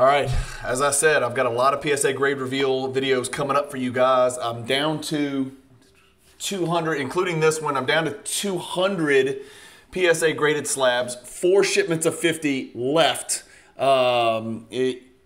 All right, as I said, I've got a lot of PSA grade reveal videos coming up for you guys. I'm down to 200, including this one. I'm down to 200 PSA graded slabs, 4 shipments of 50 left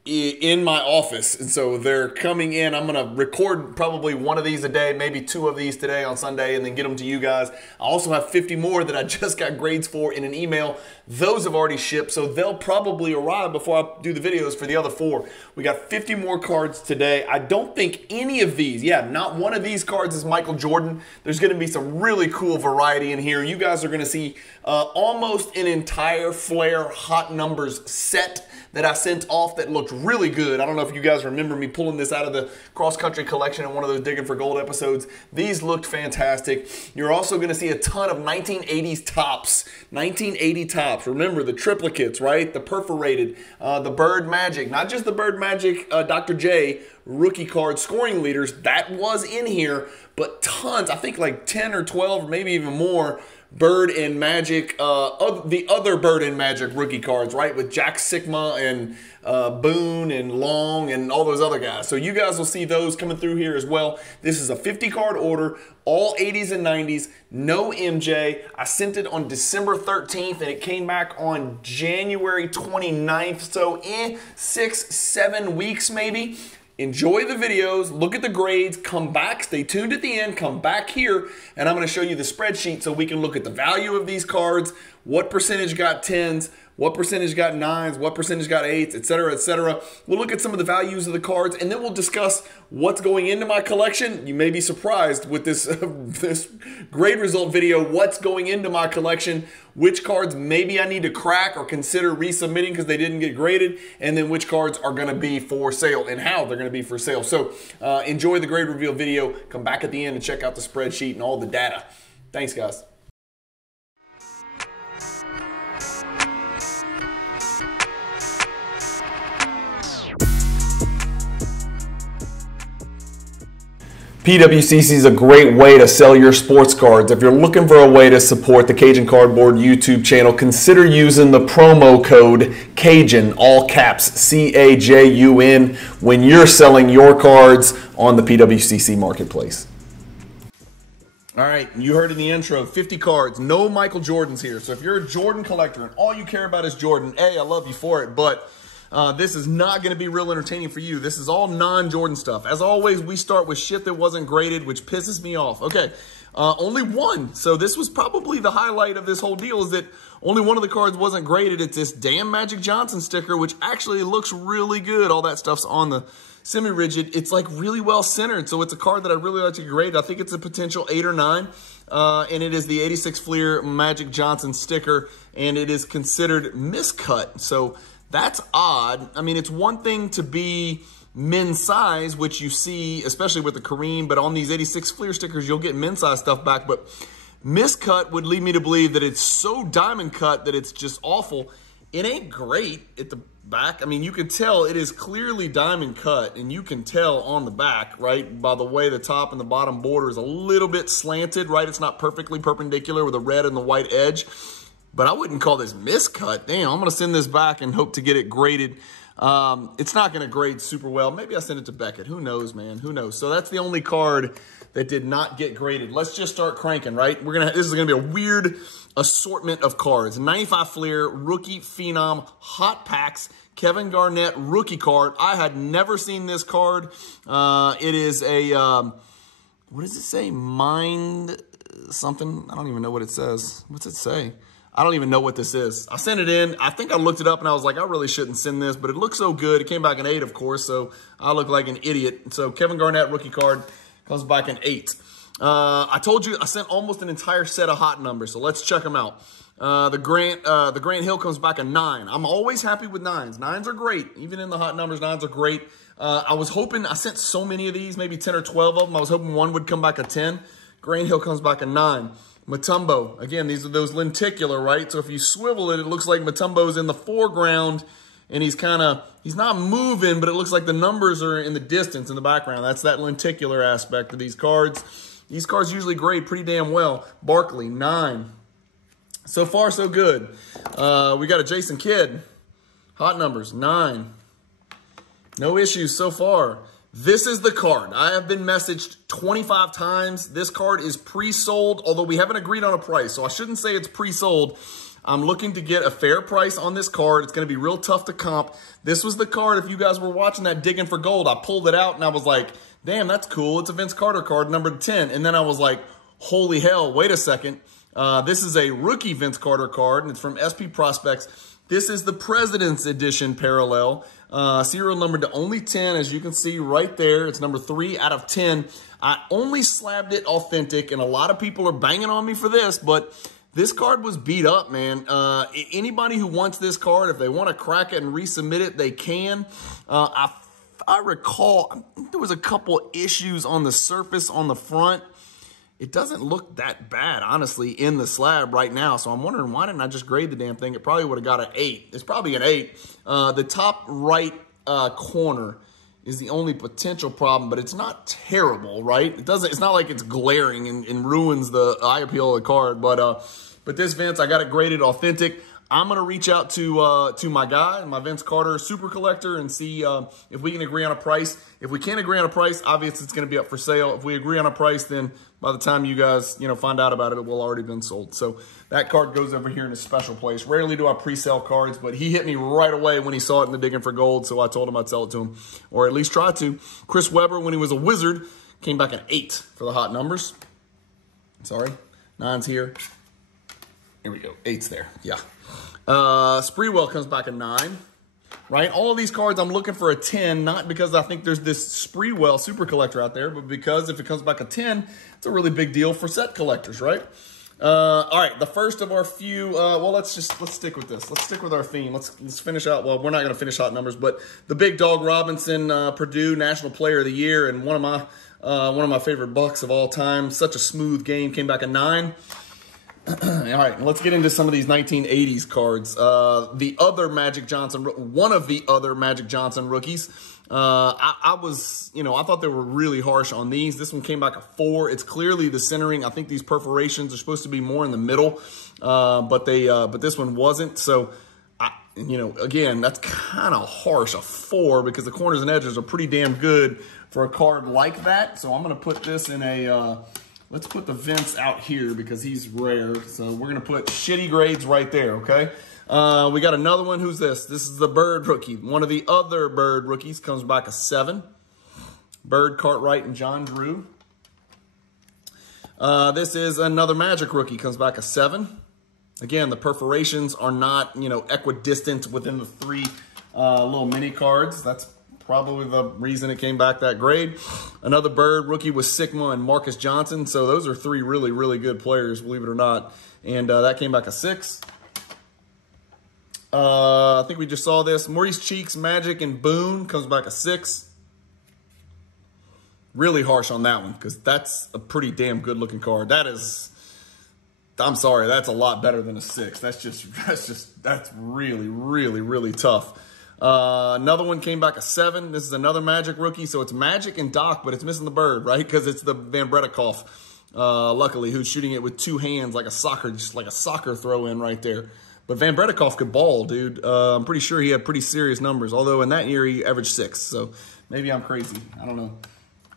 in my office. And so they're coming in. I'm going to record probably one of these a day, maybe 2 of these today on Sunday, and then get them to you guys. I also have 50 more that I just got grades for in an email. Those have already shipped, so they'll probably arrive before I do the videos for the other 4. We got 50 more cards today. I don't think any of these, not one of these cards is Michael Jordan. There's going to be some really cool variety in here. You guys are going to see almost an entire Flair Hot Numbers set that I sent off that looked really good. I don't know if you guys remember me pulling this out of the cross-country collection in one of those Digging for Gold episodes. These looked fantastic. You're also going to see a ton of 1980s tops. 1980 tops. Remember the triplicates, right? The perforated, the Bird Magic. Not just the Bird Magic Dr. J rookie card scoring leaders. That was in here, but tons. I think like 10 or 12 or maybe even more Bird and Magic, the other Bird and Magic rookie cards, right? With Jack Sigma and Boone and Long and all those other guys. So you guys will see those coming through here as well. This is a 50 card order, all 80s and 90s, no MJ. I sent it on December 13th and it came back on January 29th. So 6-7 weeks maybe. Enjoy the videos, look at the grades, come back, stay tuned at the end, come back here, and I'm going to show you the spreadsheet so we can look at the value of these cards, what percentage got 10s, what percentage got 9s, what percentage got 8s, etc., etc. We'll look at some of the values of the cards, and then we'll discuss what's going into my collection. You may be surprised with this, this grade result video, what's going into my collection, which cards maybe I need to crack or consider resubmitting because they didn't get graded, and then which cards are going to be for sale and how they're going to be for sale. So enjoy the grade reveal video. Come back at the end and check out the spreadsheet and all the data. Thanks, guys. PWCC is a great way to sell your sports cards. If you're looking for a way to support the Cajun Cardboard YouTube channel, consider using the promo code CAJUN, all caps, C-A-J-U-N, when you're selling your cards on the PWCC marketplace. All right, you heard in the intro, 50 cards, no Michael Jordans here. So if you're a Jordan collector and all you care about is Jordan, A, I love you for it, but this is not going to be real entertaining for you. This is all non-Jordan stuff. As always, we start with shit that wasn't graded, which pisses me off. Okay, only one. So this was probably the highlight of this whole deal is that only one of the cards wasn't graded. It's this damn Magic Johnson sticker, which actually looks really good. All that stuff's on the semi-rigid. It's like really well centered. So it's a card that I really like to grade. I think it's a potential 8 or 9. And it is the 86 Fleer Magic Johnson sticker, and it is considered miscut. So that's odd. I mean, it's one thing to be men's size, which you see, especially with the Kareem, but on these 86 Fleer stickers, you'll get men's size stuff back. But miscut would lead me to believe that it's so diamond cut that it's just awful. It ain't great at the back. I mean, you can tell it is clearly diamond cut, and you can tell on the back, right, by the way the top and the bottom border is a little bit slanted, right? It's not perfectly perpendicular with a red and the white edge. But I wouldn't call this miscut. Damn, I'm going to send this back and hope to get it graded. It's not going to grade super well. Maybe I send it to Beckett. Who knows, man? Who knows? So that's the only card that did not get graded. Let's just start cranking, right? This is going to be a weird assortment of cards. 95 Fleer, Rookie Phenom, Hot Packs, Kevin Garnett, rookie card. I had never seen this card. It is a, what does it say? Mind something? I don't even know what it says. What's it say? I don't even know what this is. I sent it in. I think I looked it up and I was like, I really shouldn't send this, but it looks so good. It came back an 8, of course, so I look like an idiot. So Kevin Garnett rookie card comes back an 8. I told you I sent almost an entire set of hot numbers, so let's check them out. The Grant Hill comes back a 9. I'm always happy with 9s. 9s are great. Even in the hot numbers, 9s are great. I was hoping, I sent so many of these, maybe 10 or 12 of them. I was hoping one would come back a 10. Grant Hill comes back a 9. Mutombo, again, these are those lenticular, right? So if you swivel it, it looks like Mutombo's in the foreground and he's not moving, but it looks like the numbers are in the distance in the background. That's that lenticular aspect of these cards. These cards usually grade pretty damn well. Barkley, 9. So far, so good. We got a Jason Kidd. Hot numbers, 9. No issues so far. This is the card. I have been messaged 25 times. This card is pre-sold, although we haven't agreed on a price, so I shouldn't say it's pre-sold. I'm looking to get a fair price on this card. It's going to be real tough to comp. This was the card, if you guys were watching that Digging for Gold, I pulled it out and I was like, damn, that's cool. It's a Vince Carter card, number 10. And then I was like, holy hell, wait a second. This is a rookie Vince Carter card, and it's from SP Prospects. This is the President's Edition parallel. Serial number to only 10, as you can see right there. It's number 3 out of 10. I only slabbed it authentic, and a lot of people are banging on me for this, but this card was beat up, man. Anybody who wants this card, if they want to crack it and resubmit it, they can. I recall there was a couple issues on the surface on the front. It doesn't look that bad, honestly, in the slab right now. So I'm wondering, why didn't I just grade the damn thing? It probably would have got an 8. It's probably an 8. The top right corner is the only potential problem, but it's not terrible, right? It's not like it's glaring and ruins the eye appeal of the card. But this Vince, I got it graded authentic. I'm going to reach out to my guy, my Vince Carter super collector, and see if we can agree on a price. If we can't agree on a price, obviously it's going to be up for sale. If we agree on a price, then by the time you guys find out about it, it will already been sold. So that card goes over here in a special place. Rarely do I pre-sell cards, but he hit me right away when he saw it in the Digging for Gold, so I told him I'd sell it to him, or at least try to. Chris Webber, when he was a Wizard, came back an 8 for the hot numbers. Sorry, 9's here. Here we go, 8's there, yeah. Spreewell comes back a 9, right? All of these cards I'm looking for a 10, not because I think there's this Spreewell super collector out there, but because if it comes back a 10, it's a really big deal for set collectors, right? All right, the first of our few, well, let's stick with this. Let's stick with our theme. Let's finish out, well, we're not going to finish hot numbers, but the Big Dog Robinson, Purdue National Player of the Year, and one of my favorite bucks of all time. Such a smooth game, came back a 9. All right, let's get into some of these 1980s cards. The other Magic Johnson, one of the other Magic Johnson rookies. I thought they were really harsh on these. This one came back a 4. It's clearly the centering. I think these perforations are supposed to be more in the middle, but this one wasn't. So, again, that's kind of harsh, a 4, because the corners and edges are pretty damn good for a card like that. So I'm going to put this in a... let's put the Vince out here because he's rare. So we're going to put shitty grades right there, okay? We got another one. Who's this? This is the Bird rookie. One of the other Bird rookies comes back a 7. Bird, Cartwright, and John Drew. This is another Magic rookie. Comes back a 7. Again, the perforations are not, equidistant within the 3 little mini cards. That's probably the reason it came back that grade. Another Bird rookie was Sigma and Marcus Johnson. So those are 3 really, really good players, believe it or not. And that came back a 6. I think we just saw this. Maurice Cheeks, Magic, and Boone comes back a 6. Really harsh on that one because that's a pretty damn good looking card. That is, I'm sorry, that's a lot better than a 6. That's really, really, really tough. Another one came back a 7. This is another Magic rookie. So it's Magic and Doc, but it's missing the Bird, right? Because it's the Van Bredikoff, luckily, who's shooting it with 2 hands like a soccer, just like a soccer throw in right there. But Van Bredikoff could ball, dude. I'm pretty sure he had pretty serious numbers. Although in that year he averaged 6. So maybe I'm crazy. I don't know.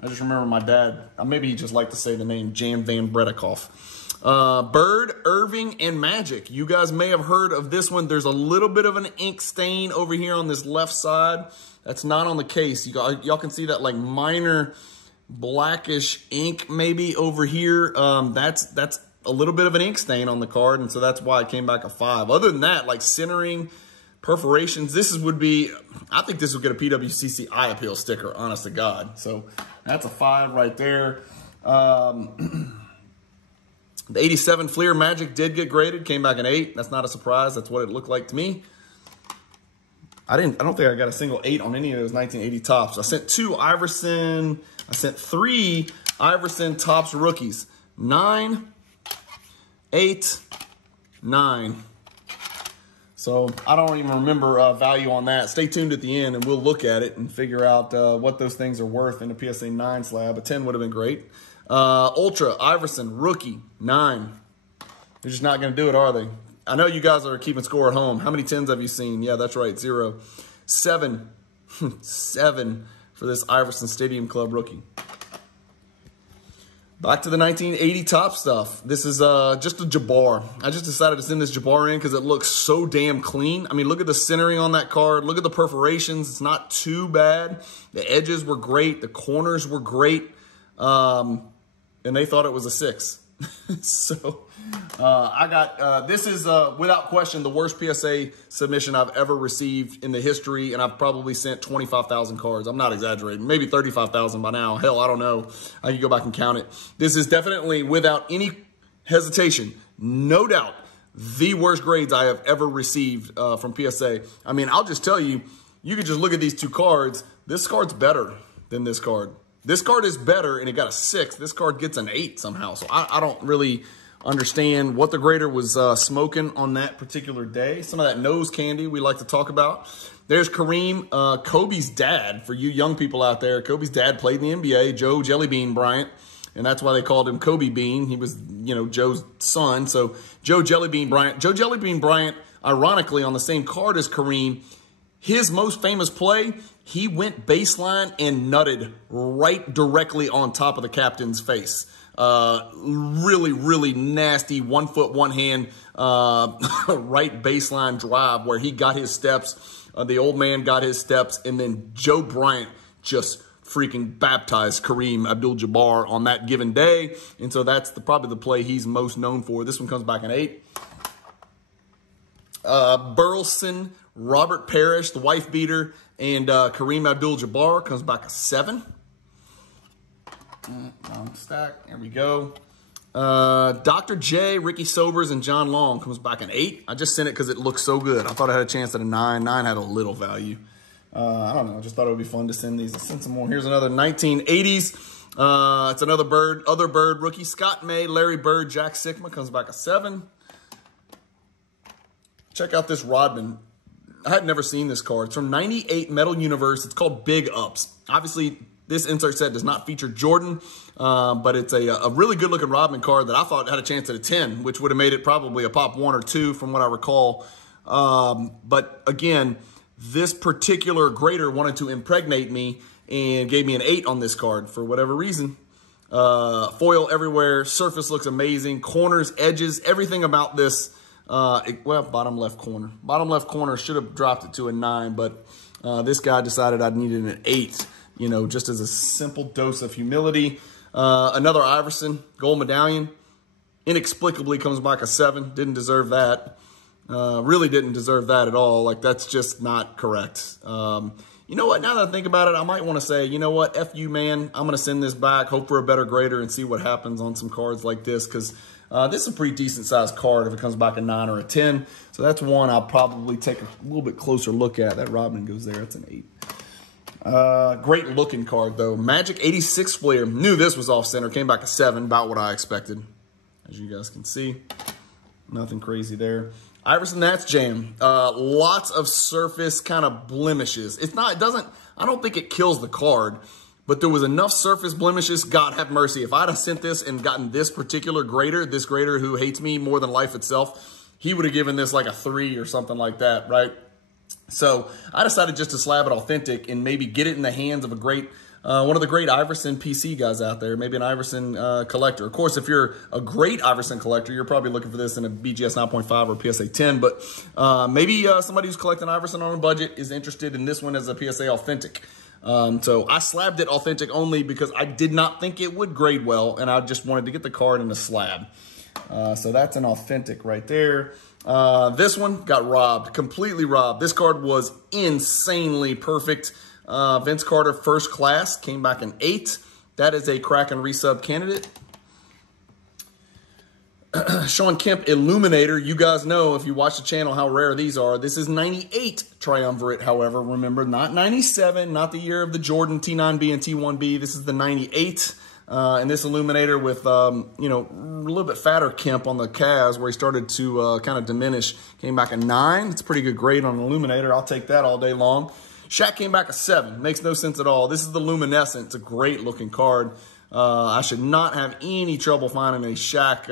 I just remember my dad. Maybe he just liked to say the name Jan Van Bredikoff. Bird, Irving, and Magic. You guys may have heard of this one. There's a little bit of an ink stain over here on this left side. That's not on the case. Y'all can see that like minor blackish ink maybe over here. That's a little bit of an ink stain on the card, and so that's why it came back a 5. Other than that, like centering, perforations, I think this would get a PWCC eye appeal sticker, honest to God. So that's a 5 right there. The 87 Fleer Magic did get graded, came back an 8. That's not a surprise. That's what it looked like to me. I don't think I got a single 8 on any of those 1980 tops. I sent 2 Iverson. I sent 3 Iverson tops rookies. 9, 8, 9. So I don't even remember value on that. Stay tuned at the end and we'll look at it and figure out what those things are worth in a PSA 9 slab. A 10 would have been great. Ultra, Iverson, rookie, 9. They're just not going to do it, are they? I know you guys are keeping score at home. How many 10s have you seen? Yeah, that's right, 0. 7. 7 for this Iverson Stadium Club rookie. Back to the 1980 top stuff. This is just a Jabbar. I just decided to send this Jabbar in because it looks so damn clean. I mean, look at the centering on that card. Look at the perforations. It's not too bad. The edges were great. The corners were great. And they thought it was a 6. So I got, this is without question the worst PSA submission I've ever received in the history, and I've probably sent 25,000 cards. I'm not exaggerating, maybe 35,000 by now. Hell, I don't know. I can go back and count it. This is definitely, without any hesitation, no doubt, the worst grades I have ever received from PSA. I mean, I'll just tell you, you could just look at these two cards. This card's better than this card. This card is better, and it got a 6. This card gets an 8 somehow. So I don't really understand what the grader was smoking on that particular day. Some of that nose candy we like to talk about. There's Kareem, Kobe's dad. For you young people out there, Kobe's dad played in the NBA, Joe Jellybean Bryant, and that's why they called him Kobe Bean. He was, you know, Joe's son. So Joe Jellybean Bryant. Joe Jellybean Bryant, ironically, on the same card as Kareem, his most famous play, he went baseline and nutted right directly on top of the captain's face. Really, really nasty 1 foot, 1 hand, right baseline drive where he got his steps. The old man got his steps, and then Joe Bryant just freaking baptized Kareem Abdul-Jabbar on that given day. And so that's probably the play he's most known for. This one comes back an 8. Burleson, Robert Parrish, the wife beater, and Kareem Abdul-Jabbar comes back a 7. Wrong stack. There we go. Dr. J, Ricky Sobers, and John Long comes back an 8. I just sent it because it looked so good. I thought I had a chance at a 9. 9 had a little value. I don't know. I just thought it would be fun to send these. I'll send some more. Here's another 1980s. It's another other Bird rookie. Scott May, Larry Bird, Jack Sikma comes back a 7. Check out this Rodman. I had never seen this card. It's from 98 Metal Universe. It's called Big Ups. Obviously, this insert set does not feature Jordan, but it's a really good-looking Rodman card that I thought had a chance at a 10, which would have made it probably a pop 1 or 2 from what I recall. But again, this particular grader wanted to impregnate me and gave me an 8 on this card for whatever reason. Foil everywhere. Surface looks amazing. Corners, edges, everything about this. Well, bottom left corner. Bottom left corner should have dropped it to a 9, but this guy decided I needed an 8, you know, just as a simple dose of humility. Another Iverson gold medallion. Inexplicably comes back a 7. Didn't deserve that. Really didn't deserve that at all. Like, that's just not correct. You know what? Now that I think about it, I might want to say, you know what? F you, man. I'm going to send this back, hope for a better grader, and see what happens on some cards like this, because this is a pretty decent-sized card if it comes back a 9 or a 10. So that's one I'll probably take a little bit closer look at. That Rodman goes there. It's an 8. Great looking card, though. Magic 86 Flair. Knew this was off-center. Came back a 7, about what I expected, as you guys can see. Nothing crazy there. Iverson, that's jam. Lots of surface kind of blemishes. I don't think it kills the card, but there was enough surface blemishes. God have mercy. If I'd have sent this and gotten this particular grader, this grader who hates me more than life itself, he would have given this like a 3 or something like that, right? So I decided just to slab it authentic and maybe get it in the hands of a great, one of the great Iverson PC guys out there, maybe an Iverson collector. Of course, if you're a great Iverson collector, you're probably looking for this in a BGS 9.5 or PSA 10, but maybe somebody who's collecting Iverson on a budget is interested in this one as a PSA authentic. So I slabbed it authentic only because I did not think it would grade well, and I just wanted to get the card in a slab. So that's an authentic right there. This one got robbed, completely robbed. This card was insanely perfect. Vince Carter First Class came back an 8. That is a crack and resub candidate. Sean Kemp Illuminator. You guys know, if you watch the channel, how rare these are. This is 98 Triumvirate, however. Remember, not 97, not the year of the Jordan T9B and T1B. This is the 98. And this Illuminator with, you know, a little bit fatter Kemp on the Cavs where he started to kind of diminish. Came back a 9. It's a pretty good grade on an Illuminator. I'll take that all day long. Shaq came back a 7. Makes no sense at all. This is the Luminescent. It's a great looking card. I should not have any trouble finding a Shaq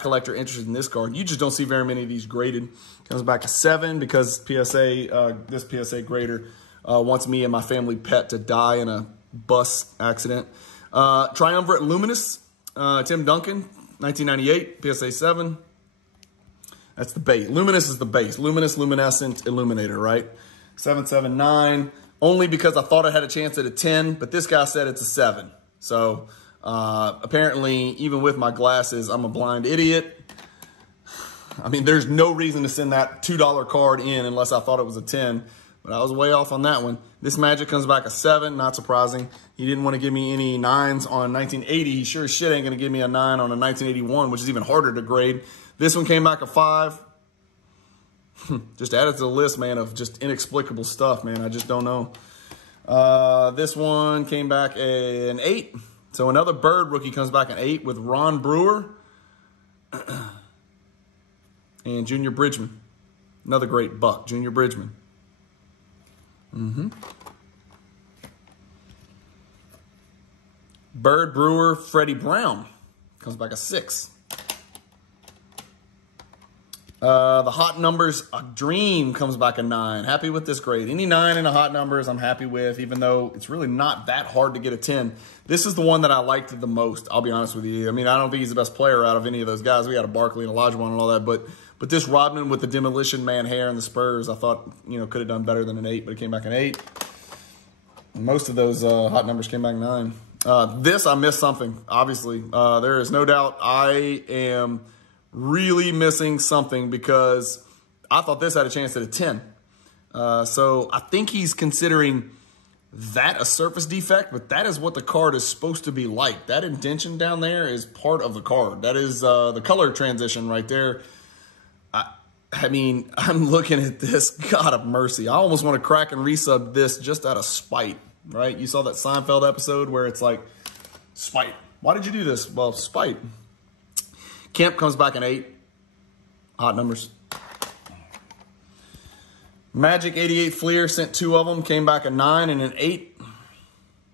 collector interested in this card. You just don't see very many of these graded. Comes back a 7 because PSA, this PSA grader wants me and my family pet to die in a bus accident. Triumvirate Luminous, Tim Duncan, 1998, PSA 7. That's the base. Luminous is the base. Luminous, luminescent, illuminator, right? 779. Only because I thought I had a chance at a 10, but this guy said it's a 7. So apparently, even with my glasses, I'm a blind idiot. I mean, there's no reason to send that $2 card in unless I thought it was a 10. But I was way off on that one. This Magic comes back a 7, not surprising. He didn't want to give me any 9s on 1980. He sure as shit ain't going to give me a 9 on a 1981, which is even harder to grade. This one came back a 5. Just added to the list, man, of just inexplicable stuff, man. I just don't know. This one came back an 8. So another Bird rookie comes back an 8 with Ron Brewer and Junior Bridgman. Another great buck, Junior Bridgman. Bird, Brewer, Freddie Brown comes back a 6. The hot numbers, a Dream comes back a 9. Happy with this grade. Any 9 in the hot numbers I'm happy with, even though it's really not that hard to get a 10. This is the one that I liked the most, I'll be honest with you. I mean, I don't think he's the best player out of any of those guys. We got a Barkley and Olajuwon and all that, but this Rodman with the Demolition Man hair and the Spurs, I thought, you know, could have done better than an 8, but it came back an 8. Most of those hot numbers came back 9. This, I missed something, obviously. There is no doubt I am really missing something because I thought this had a chance at a 10. So I think he's considering that a surface defect, but that is what the card is supposed to be like. That indentation down there is part of the card. That is the color transition right there. I mean, I'm looking at this. God of mercy. I almost want to crack and resub this just out of spite, right? You saw that Seinfeld episode where it's like, spite. Why did you do this? Well, spite. Kemp comes back an 8. Hot numbers. Magic 88 Fleer sent 2 of them. Came back a 9 and an 8.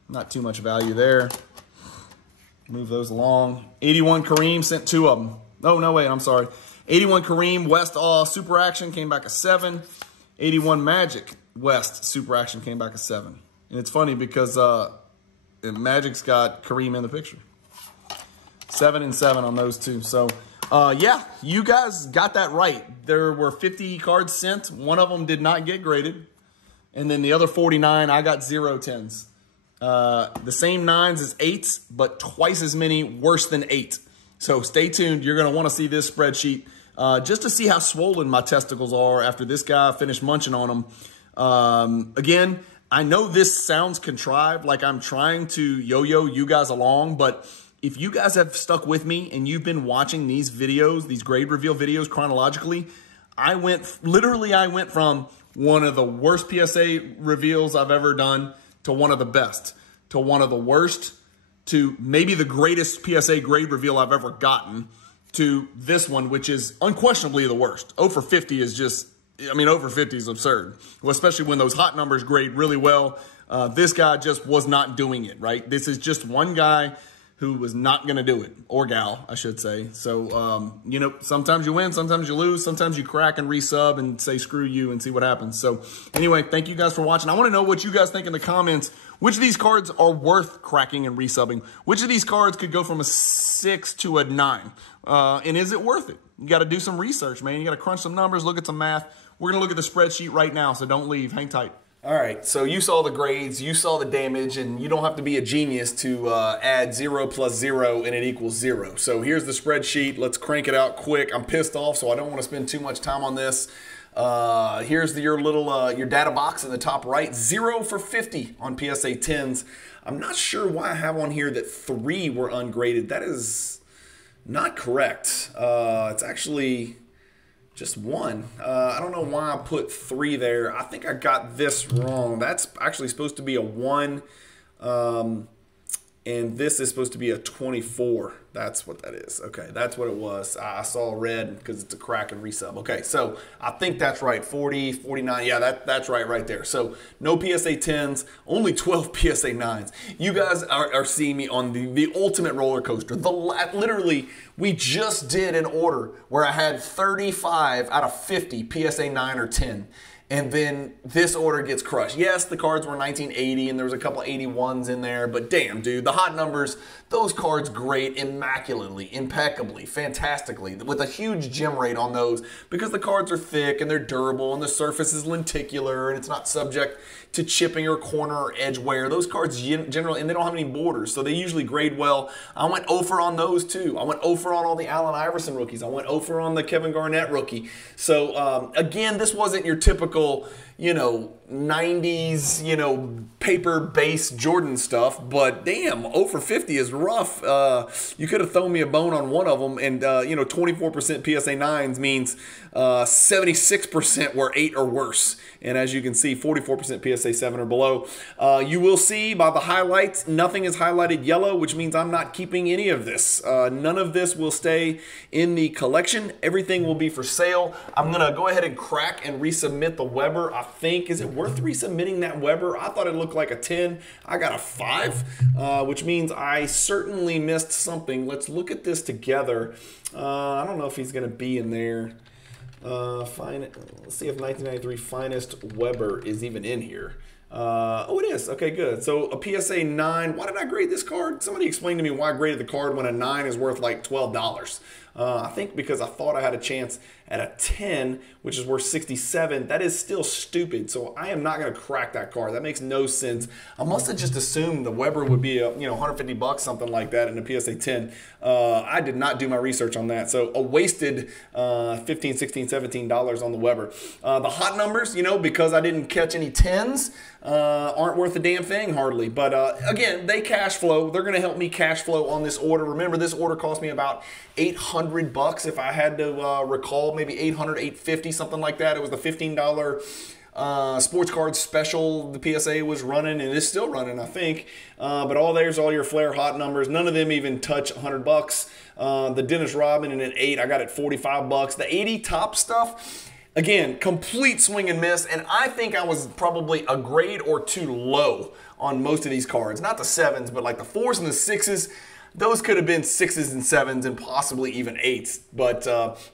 Not too much value there. Move those along. 81 Kareem sent 2 of them. Oh, no, wait, I'm sorry. 81 Kareem West All Super Action came back a 7. 81 Magic West Super Action came back a 7. And it's funny because Magic's got Kareem in the picture. 7 and 7 on those two. So, yeah, you guys got that right. There were 50 cards sent. One of them did not get graded. And then the other 49, I got 0 10s. The same 9s as 8s, but twice as many worse than 8. So stay tuned. You're going to want to see this spreadsheet just to see how swollen my testicles are after this guy finished munching on them. Again, I know this sounds contrived, like I'm trying to yo-yo you guys along, but if you guys have stuck with me and you've been watching these videos, these grade reveal videos chronologically, I went from one of the worst PSA reveals I've ever done to one of the best, to one of the worst, to maybe the greatest PSA grade reveal I've ever gotten, to this one, which is unquestionably the worst. 0 for 50 is just, I mean, 0 for 50 is absurd, well, especially when those hot numbers grade really well. This guy just was not doing it, right? This is just one guy who was not going to do it, or gal, I should say. So, you know, sometimes you win, sometimes you lose, sometimes you crack and resub and say screw you and see what happens. So, anyway, thank you guys for watching. I want to know what you guys think in the comments. Which of these cards are worth cracking and resubbing? Which of these cards could go from a 6 to a 9? And is it worth it? You got to do some research, man. You got to crunch some numbers, look at some math. We're going to look at the spreadsheet right now, so don't leave. Hang tight. All right, so you saw the grades, you saw the damage, and you don't have to be a genius to add 0 plus 0 and it equals 0. So here's the spreadsheet. Let's crank it out quick. I'm pissed off, so I don't want to spend too much time on this. Here's your little your data box in the top right. 0 for 50 on PSA 10s. I'm not sure why I have on here that 3 were ungraded. That is not correct. It's actually just 1. I don't know why I put 3 there. I think I got this wrong. That's actually supposed to be a 1. And this is supposed to be a 24. That's what that is. Okay, that's what it was. I saw red because it's a crack and resub. Okay, so I think that's right. 40, 49. Yeah, that's right there. So no PSA 10s, only 12 PSA 9s. You guys are seeing me on the ultimate roller coaster. Literally, we just did an order where I had 35 out of 50 PSA 9 or 10. and then this order gets crushed. Yes, the cards were 1980 and there was a couple 81s in there, but damn, dude, the hot numbers, those cards great, immaculately, impeccably, fantastically, with a huge gem rate on those because the cards are thick and they're durable and the surface is lenticular and it's not subject to chipping or corner or edge wear. Those cards generally, and they don't have any borders, so they usually grade well. I went over on those too. I went over on all the Allen Iverson rookies. I went over on the Kevin Garnett rookie. So again, this wasn't your typical, 90s, paper-based Jordan stuff, but damn, 0-for-50 is rough. You could have thrown me a bone on one of them, and 24% PSA 9s means 76% were 8 or worse. And as you can see, 44% PSA 7 or below. You will see by the highlights, nothing is highlighted yellow, which means I'm not keeping any of this. None of this will stay in the collection. Everything will be for sale. I'm going to go ahead and crack and resubmit the Weber. I think, is it worth resubmitting that Weber? I thought it looked like a 10. I got a 5, which means I certainly missed something. Let's look at this together. I don't know if he's going to be in there. Let's see if 1993 Finest Weber is even in here. Oh, it is. Okay, good. So a PSA 9. Why did I grade this card? Somebody explained to me why I graded the card when a 9 is worth like $12. I think because I thought I had a chance at a 10, which is worth 67. That is still stupid. So I am not going to crack that card. That makes no sense. I must have just assumed the Weber would be a, $150, something like that in a PSA 10. I did not do my research on that. So a wasted $15, $16, $17 on the Weber. The hot numbers, because I didn't catch any 10s, aren't worth a damn thing hardly. But again, they cash flow. They're going to help me cash flow on this order. Remember, this order cost me about $800 if I had to recall, maybe 800, 850, something like that. It was the $15 sports card special the PSA was running, and is still running, I think. But there's all your Flair hot numbers. None of them even touch $100. The Dennis Rodman in an 8, I got it $45. The 80 top stuff, again, complete swing and miss, and I think I was probably a grade or 2 low on most of these cards. Not the 7s, but like the 4s and the 6s. Those could have been 6s and 7s and possibly even 8s. But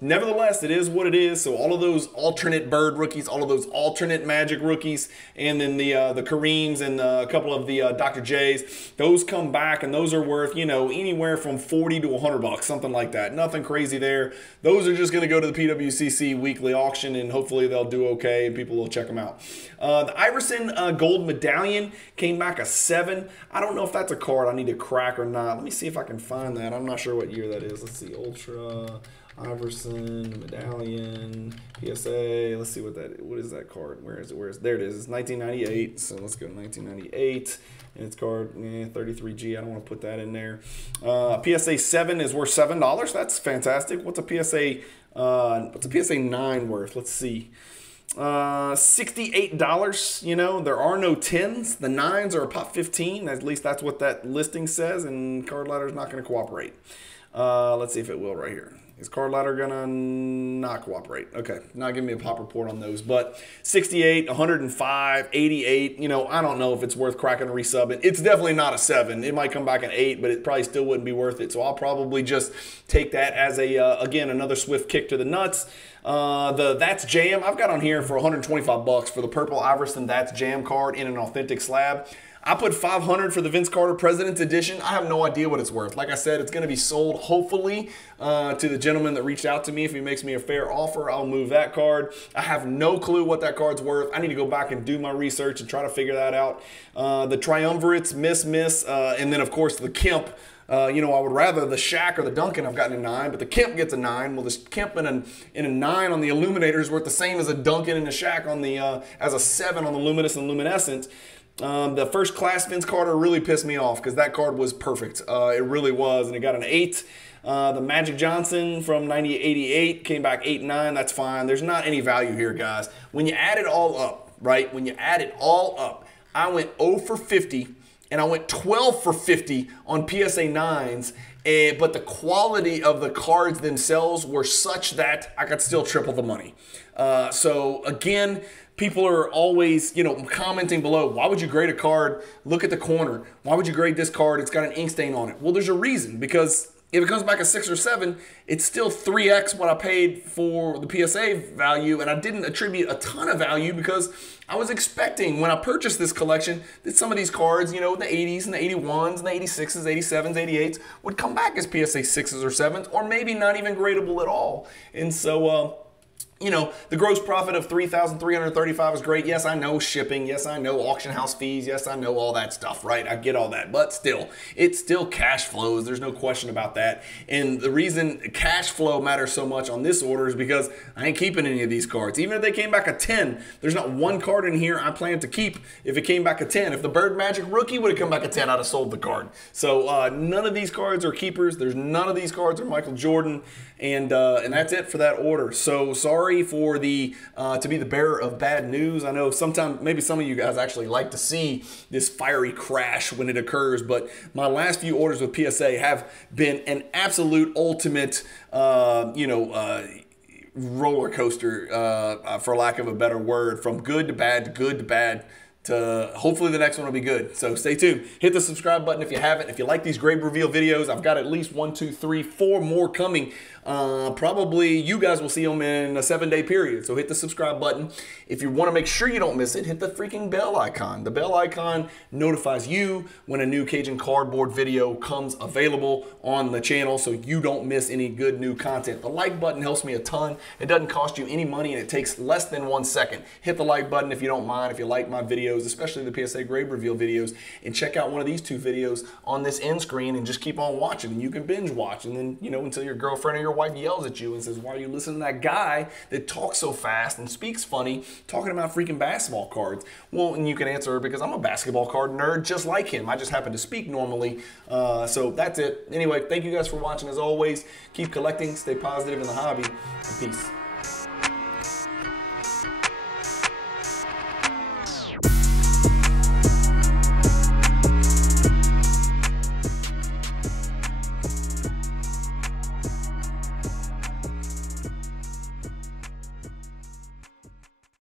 nevertheless, it is what it is. So all of those alternate Bird rookies, all of those alternate Magic rookies, and then the Kareems and a couple of the Dr. J's, those come back, and those are worth, anywhere from $40 to $100, something like that. Nothing crazy there. Those are just going to go to the PWCC weekly auction, and hopefully they'll do okay, and people will check them out. The Iverson gold medallion came back a 7. I don't know if that's a card I need to crack or not. Let me see if I can find that. I'm not sure what year that is. Let's see. Ultra, Iverson, medallion, PSA. Let's see what is that card? Where is it? There it is. It's 1998. So let's go to 1998. And it's card 33G. I don't want to put that in there. PSA 7 is worth $7. That's fantastic. What's a PSA 9 worth? Let's see. $68. There are no 10s. The 9s are a pop 15. At least that's what that listing says, and Card Ladder is not going to cooperate. Let's see if it will right here. Is Card Ladder going to not cooperate? Okay, not giving me a pop report on those. But 68, 105, 88, I don't know if it's worth cracking a resub. It's definitely not a 7. It might come back an 8, but it probably still wouldn't be worth it. So I'll probably just take that as again, another swift kick to the nuts. The That's Jam, I've got on here for $125 for the purple Iverson That's Jam card in an authentic slab. I put $500 for the Vince Carter President's Edition. I have no idea what it's worth. Like I said, it's going to be sold, hopefully, to the gentleman that reached out to me. If he makes me a fair offer, I'll move that card. I have no clue what that card's worth. I need to go back and do my research and try to figure that out. The Triumvirates, miss, and then, of course, the Kemp. I would rather the Shaq or the Duncan have gotten a 9, but the Kemp gets a 9. Well, this Kemp in a 9 on the Illuminator is worth the same as a Duncan and a Shaq on the as a 7 on the Luminous and Luminescent. The first class Vince Carter really pissed me off because that card was perfect. It really was, and it got an 8. The Magic Johnson from 1988 came back 8-9. That's fine. There's not any value here, guys. When you add it all up, right? When you add it all up, I went 0 for 50, and I went 12 for 50 on PSA 9s. But the quality of the cards themselves were such that I could still triple the money. So again, people are always, commenting below, why would you grade a card? Look at the corner. Why would you grade this card? It's got an ink stain on it. Well, there's a reason, because If it comes back a 6 or 7, it's still 3x what I paid for the PSA value, and I didn't attribute a ton of value because I was expecting when I purchased this collection that some of these cards, you know, the 80s and the 81s and the 86s, 87s, 88s would come back as PSA 6s or 7s, or maybe not even gradable at all. And so, you know, the gross profit of $3,335 is great. Yes, I know shipping. Yes, I know auction house fees. Yes, I know all that stuff, right? I get all that. But still, it still cash flows. There's no question about that. And the reason cash flow matters so much on this order is because I ain't keeping any of these cards. Even if they came back a 10, there's not one card in here I plan to keep if it came back a 10. If the Bird Magic rookie would have come back a 10, I'd have sold the card. So none of these cards are keepers. There's none of these cards are Michael Jordan. And that's it for that order. So sorry for the to be the bearer of bad news. I know sometimes maybe some of you guys actually like to see this fiery crash when it occurs, but my last few orders with PSA have been an absolute ultimate, roller coaster, for lack of a better word, from good to bad to good to bad. Hopefully the next one will be good. So stay tuned. Hit the subscribe button if you haven't. If you like these grade reveal videos, I've got at least 1, 2, 3, 4 more coming. Probably you guys will see them in a 7-day period. So hit the subscribe button. If you want to make sure you don't miss it, hit the freaking bell icon. The bell icon notifies you when a new Cajun Cardboard video comes available on the channel so you don't miss any good new content. The like button helps me a ton. It doesn't cost you any money and it takes less than 1 second. Hit the like button if you don't mind, if you like my videos, especially the PSA grade reveal videos, and check out one of these 2 videos on this end screen and just keep on watching. And you can binge watch, and then, you know, until your girlfriend or your wife yells at you and says, why are you listening to that guy that talks so fast and speaks funny talking about freaking basketball cards? Well, and you can answer because I'm a basketball card nerd just like him. I just happen to speak normally. So that's it. Anyway, thank you guys for watching as always. Keep collecting, stay positive in the hobby, and peace.